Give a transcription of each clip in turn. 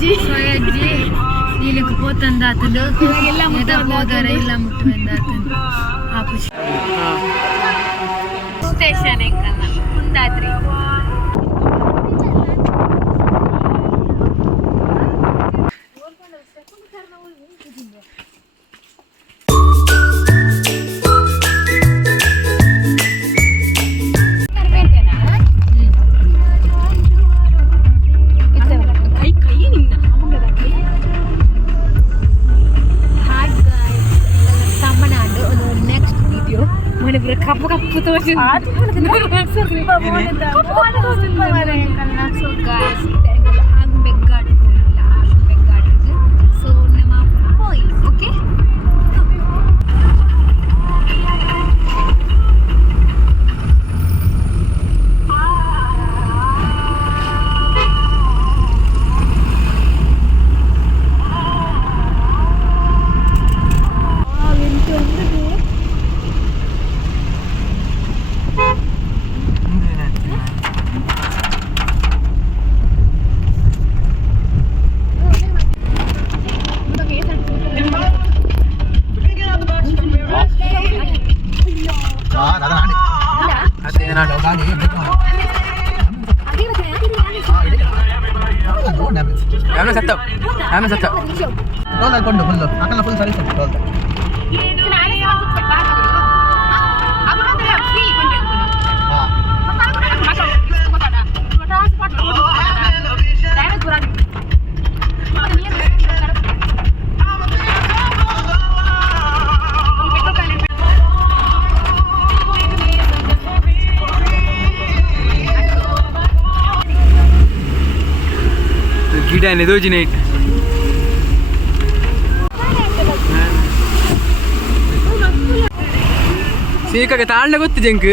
ಸೋಯಜ್ಜಿ ಇಲ್ಲಿಗೆ ಹೋತಂದ ಆತಂದು ಹೋದಾರ ಇಲ್ಲ ಮುಟ್ಟುವಂದ ಆತಂದು ಆಪುಷ ಸ್ಟೇಷನ್ ಹೆಂಗಲ್ಲ ಮುಂದಾದ್ರಿ ಕಪ್ಪು ಕಪ್ಪು ತೋರಿಸಿ ಸೊ ನಮ್ಮ ಬಾಯ್ಸ್ ಓಕೆ ಕೊಂಡು ಫುಲ್ಲು ಅಕಲ್ಲ ಫುಲ್ ಸರಿ ಸರಿ ಟೋಲ್ ಗಿಡ ದೋಜಿ ನೈಟ್ ಸೀಕಾಗೆ ತಾಳ್ನ ಗೊತ್ತು ಜಂಕ್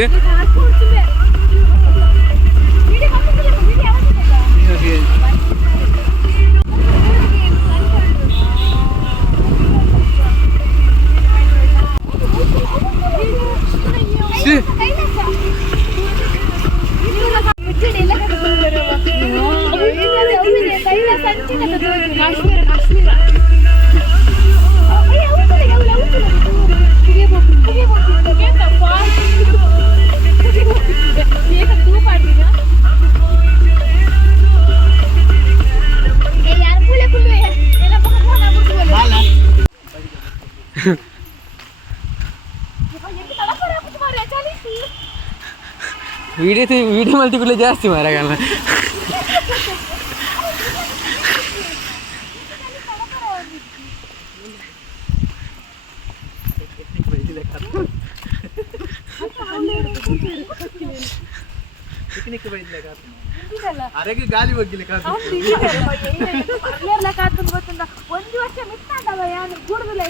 ವಿಡಿಯೋ ಮಲ್ಟಿಪ್ಲೇ ಜಾಸ್ತಿ ಮಾರಾಗಲ್ಲ ಅರೆಗೆ ಗಾಲಿ ಹೋಗಿಲ್ಲ ಒಂದು ವರ್ಷ ಮಿಸ್ ಆಗಲ್ಲ ಯಾರು ಕೂಡುದಿಲ್ಲ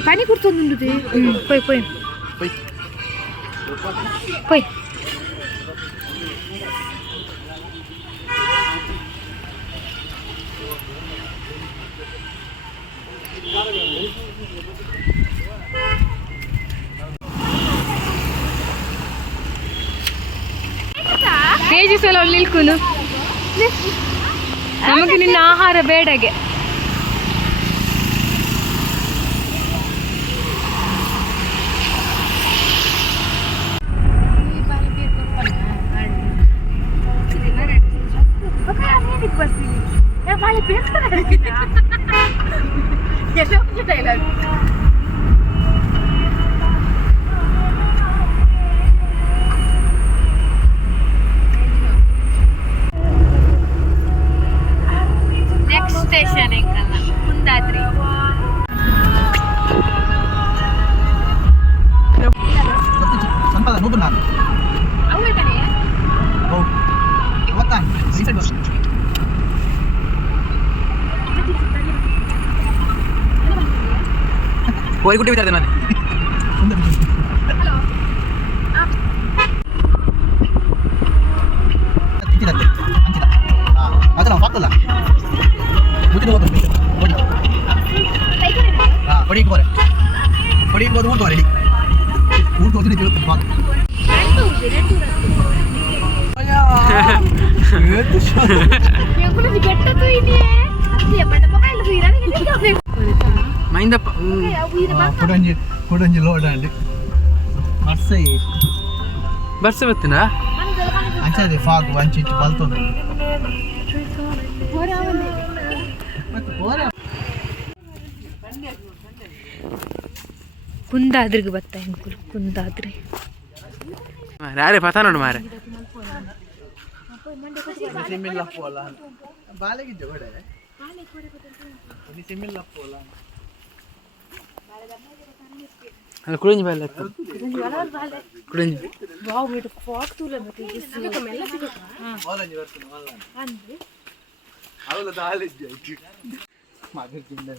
पानी कुर्तोंदुंडुदे पोय पोय पोय ಕೇಜಿಸಲ ನಿಲ್ಕುನು ನಮಗೆ ನಿನ್ನ ಆಹಾರ ಬೇಡಗೆ ಬರ್ತೀನಿ ಬಾಳೆ ಬೇಕಲ್ಲ ಎಲ್ಲ ಒಂದು ಡೈಲಾಗ್ ನೆಕ್ಸ್ಟ್ ಸ್ಟೇಷನ್ ಹೆಂಗಲ್ಲ ಕುಂದಾದ್ರಿ ಸಂಪದ ನೋಡು ನಾನು ಅವೇ ಕಣೆ ಗೊತ್ತಾ ಕೋರಿಗುಟ್ಟಿ ಬಿದ್ದಾದೆ ನಾನು ಹಲೋ ಮೊದಲ ಹಾಕಲ್ಲ ಮುಚ್ಚಿನ ಹೊಡಿಗೆ ಬೋರೆ ಹೊಡಿಗೆ ಬೋದು ಊಟ ರೆಡಿ ಊಟ ಹೋಗಿ ತಿರುಗುತ್ತೆ మైందప్ప కొడంజి లోడ అండి మర్సై బస్సు వస్తుందా అంచేది ఫాగ్ వంచి బల్తుంది ಕುಂದಾದ್ರಿಗೆ ಬರ್ತಾ ಹೆಂಗುಲು ಕುಂದಾದ್ರಿ రారే పతా ನೋಡು ಮಾರೆ ಸಿಮ್ಮಿಲ್ಲ ಪೋಲ ಬಾಲೆಗಿದ್ದೆ ಹೊಡೆ ಸಿಮ್ಮಿಲ್ಲ ಪೋಲ ಅದು ಕುಳಿಂಜಿ ಬಾಲೆ ಕುಳಿಂಜಿ ವಾವ್ ಬಿಡು ಫಾಗ್ ತೂಲ ಮತ್ತೆ ಇದು ಸಿಗಕ ಮೆಲ್ಲ ಸಿಗಕ ವಾಲಂಜಿ ಬರ್ತೀನಿ ವಾಲಂಜಿ ಅಂದ್ರೆ ಅವಳ ದಾಲಿದ್ದೆ ಮಗು ಕಿಂದ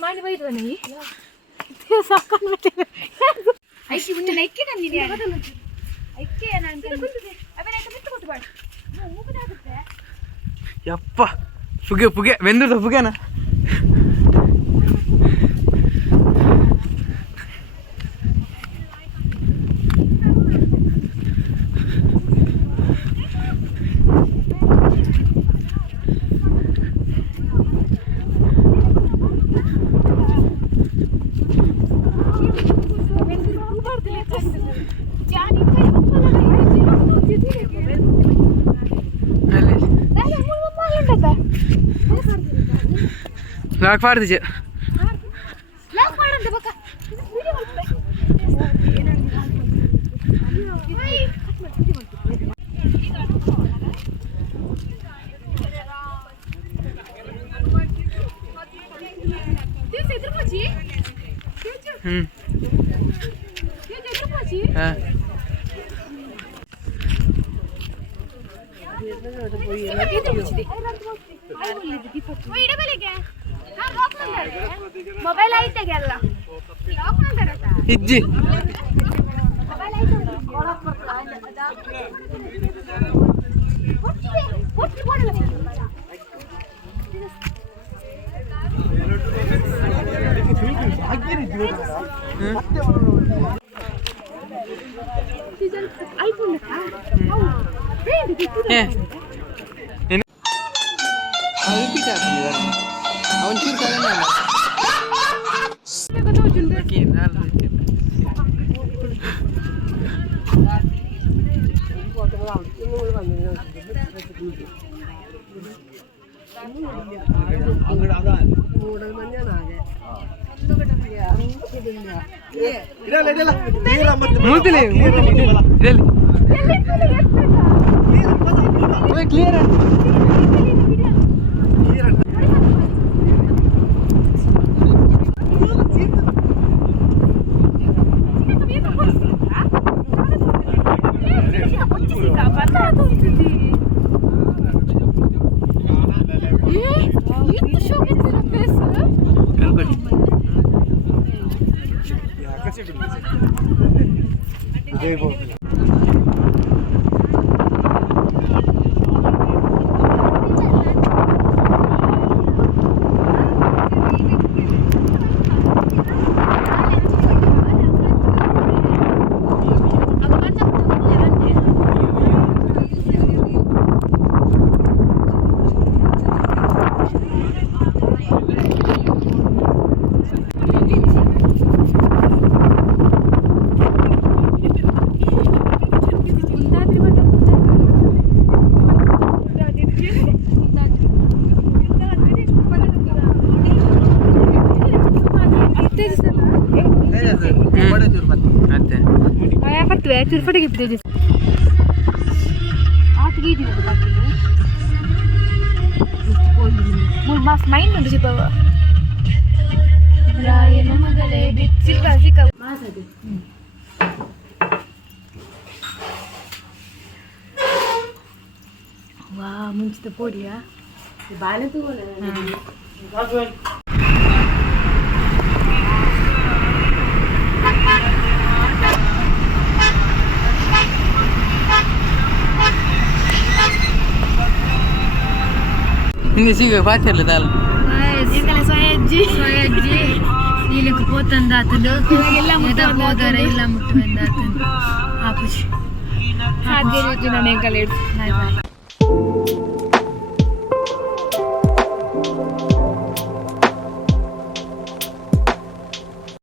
ಮಾಡಿ ಬೈದ ನೀ ಐಕಿ ಮುಂದೆ ಐಕೆ ತಂದಿನಿ ಐಕೆ ನಾನು ಅವನ ಮಿತ್ತು ಕೊಟ್ಟು ಬಾಡ ಮೂಗುದಾಗುತ್ತೆ ಯಪ್ಪ ಪುಗೆ ಪುಗೆ ಬೆಂದೂರ್ದ ಪುಗೆನ ಲಾಕ್ ಮಾಡ್ದಿಜೆ ಲಾಕ್ ಮಾಡಂತೆ ಬಕ್ಕ ವಿಡಿಯೋ ಮಾಡ್ತೆ ಮೊಬೈಲ್ ಐತೆಗೆಲ್ಲ ಇಜ್ಜಿ ಅವನ್ ಚೂರು ಮೂತಿಲಿ ಕ್ಲಿಯರ್ ಮತ್ತೆ ಬರ್ತವೆ ತಿರುಪತಿಗೆ ಬಿಟ್ಟಿದೆ ಆತಗೆ ಇದೀನಿ ಮಾಸ್ ಮೈಂಡ್ ಒಂದು ಸಿಕ್ಕ ವಾ ಮುಂಚಿತ ಪೋಡಿಯಾ ಬಾಳೆ ಹಿಂಗೆ ಸಿಗ ಪಾತಿರ್ಲಿ ತಾಲ ಸೊಯಜ್ಜಿ ನೀಲಕ್ಕೆ ಪೋತಂದ ಆತದು ಹೋದರೆ ಇಲ್ಲ ಮುಟ್ಟು ಬಂದ ಆತದು ಆ ಖುಷಿ ಹಾಗೆ ನಾನು ಹೆಂಗಲ್ಲ ಬಾಯ್ ಬಾಯ್